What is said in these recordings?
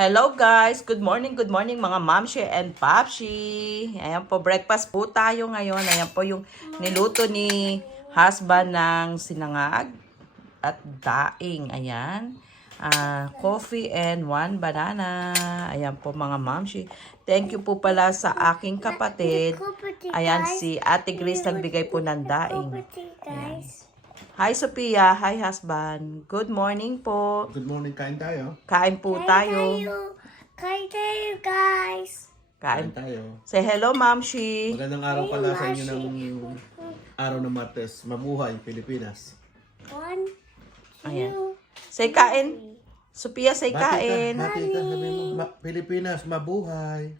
Hello guys! Good morning mga Mamshi and Papshi. Ayan po, breakfast po tayo ngayon. Ayan po yung niluto ni husband ng sinangag at daing. Ayan. Coffee and 1 banana. Ayan po mga Mamshi. Thank you po pala sa aking kapatid. Ayan si Ate Grace nagbigay po ng daing. Ayan. Hi Sophia, hi husband. Good morning po. Good morning, kain tayo. Kain po tayo. Kain tayo, guys. Kain. Tayo. Say hello, Mamshi. Magandang araw pala sa inyo ng araw ng Martes. Mabuhay, Pilipinas. 1, 2, Ayan. Say kain. Sophia, say kain. Bati ka, sabi mo. Pilipinas, mabuhay.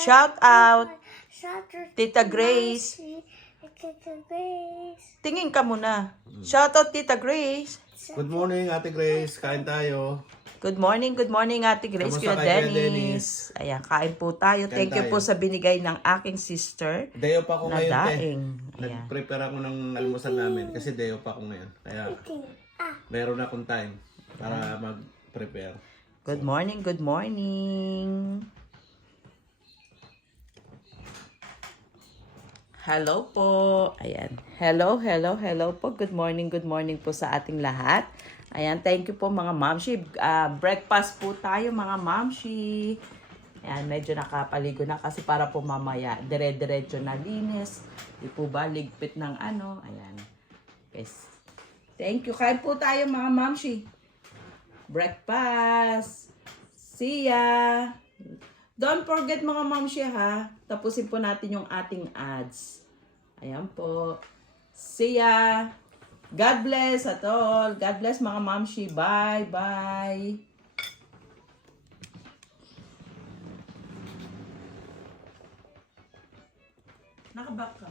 Shout out. Saturday. Tita Grace. Tita Grace. Tingin ka muna. Shout out, Tita Grace. Good morning, Ate Grace. Kain tayo. Good morning, Ate Grace. Kamusta Kuya kay Kuya Dennis. Ayan, kain po tayo. Kain Thank you tayo. po sa binigay ng aking sister. Dayo pa ako Na ngayon, te. daing. Ayan. Nag-prepare ako ng almusal namin kasi dayo pa ako ngayon. Kaya meron akong time para mag-prepare. Good morning, good morning. Hello po. Ayan. Hello po. Good morning po sa ating lahat. Ayan, thank you po mga mamshi. Breakfast po tayo mga mamshi. Ayan, medyo nakapaligo na kasi para po mamaya dire-diretso na linis. Di po ba ligpit ng ano. Ayan. Yes. Thank you. Kain po tayo mga mamshi. Breakfast. See ya. Don't forget mga mamshi ha. Tapusin po natin yung ating ads. Ayan po. See ya. God bless at all. God bless mga mamshi. Bye. Bye. Nakaback ka.